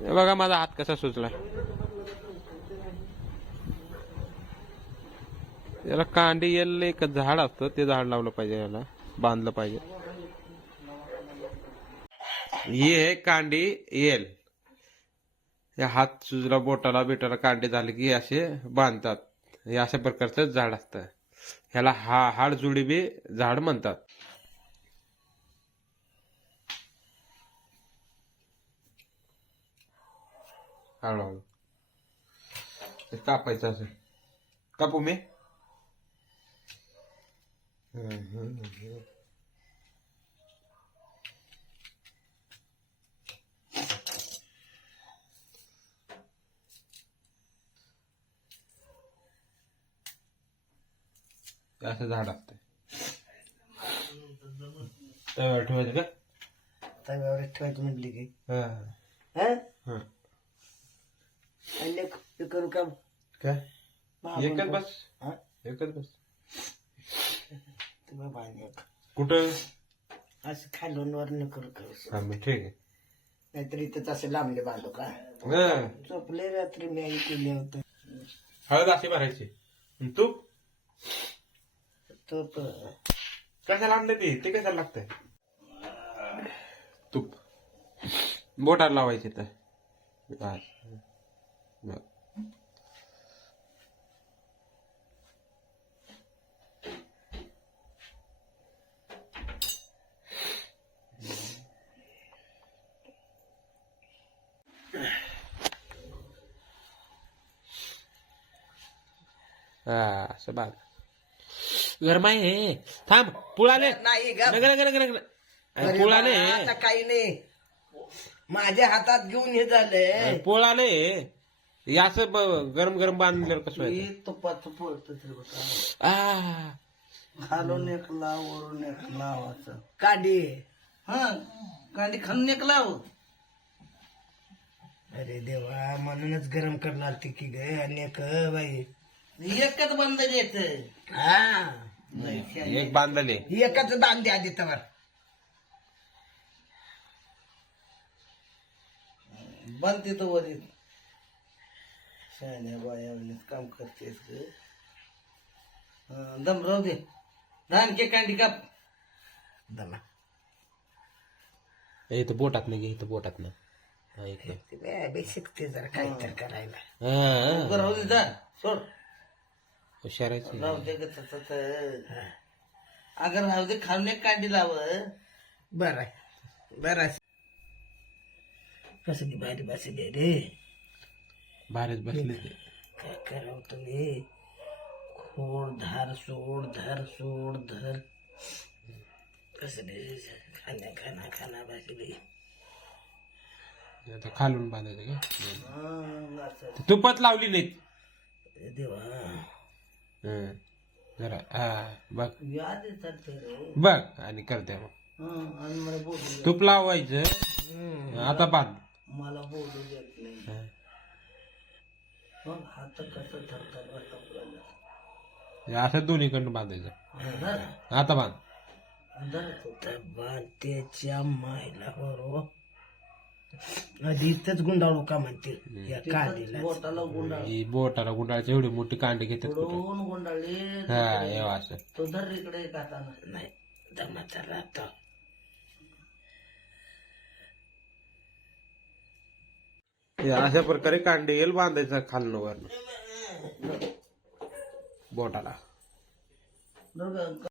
हे बघा माझा हात कसा सुचलाय याला कांडी येल एक झाड असतं ते झाड लावलं पाहिजे याला बांधलं पाहिजे. ये कांडी येल. या हात सुजला बोटाला बिटाला कांडी झाली की असे बांधतात. हे अशा प्रकारचं झाड असतं. ह्याला हा हाड जुडी बी झाड म्हणतात. हळूहळू ते कापायचं असं कापू मी. असं झाड असतं तव्यावर ठेवायचं का? तव्यावर ठेवायचं म्हणली की. हा? हा. हे करू का? काय? एकच. बस हा? एकच बस तुम्ही. कुठं? असं खालून वर न करू करू हा मग ठीक आहे. नाहीतर इथंच असे लांबले बांधू का? हा. झोपले रात्री मी आई केले होते. हळद अशी भरायची. आणि तूप? तो प- कशाला आणलं ते? ते कशाला लागतंय? तूप. बोटाला लावायचे तर. बस. हा असं बाग गरमाई आहे थांब पुळाले नाही ग आता काही नाही माझ्या हातात घेऊन हे झालंय पोळाले हे असं ब- गरम गरम बांधल्यावर कसं व्हायचं? तुपाचं पोळत आ, खालून एक लाव वरून एक लावाचं कांडी. हा कांडी खालून एक लाव. अरे देवा म्हणूनच गरम करणार ती की ग आणि एक बाई. एकच बंद येत हा एक बांधले एकच बांध द्या आधी तवर. बंद तिथं वरील. शाण्या बाया काम करतेस ग दम राहू दे. आणखी कांडी काप. दमा. इथं बोटात नाही इथं बोटात ना हा. शिकते जरा काय तर करायला. हा, राहू दे जा. सोड. हुशार आहे. राहू दे ग तसं अगर राहू दे खाऊन एक कांडी लाव. बर बर कसं की भारी बसली रे? भारीच बसले ते. काय करावं तुम्ही? खोड धार सोड धार सोड धर. कसं रे खाण्या खाना खाना बसली. आता खालून बांधायचं का. ते तुपात लावली नाही देवा. हं. जरा हा बघ. याद येतात ते रे. बघ आणि करते मग. हा, आणि मला बोलू देत तूप लावायचं. आता बांध. मला बोलू हं. मग हात कसं धरतात बरं आपल्याला हे असं दोन्हीकडनं बांधायचं. आता बांध. त्याच्या मायला बरो आधी इथंच गुंडाळू का म्हणते? या कांदीला बोटाला गुंडाळ. ही बोटाला गुंडाळाची एवढी मोठी कांडी घेतात कुठं? गुंडाळी हा हे असं. तो धर इकडे काताना नाही दमाचा राहतो अशा प्रकारे कांडी येईल बांधायचं खालनं बोटाला.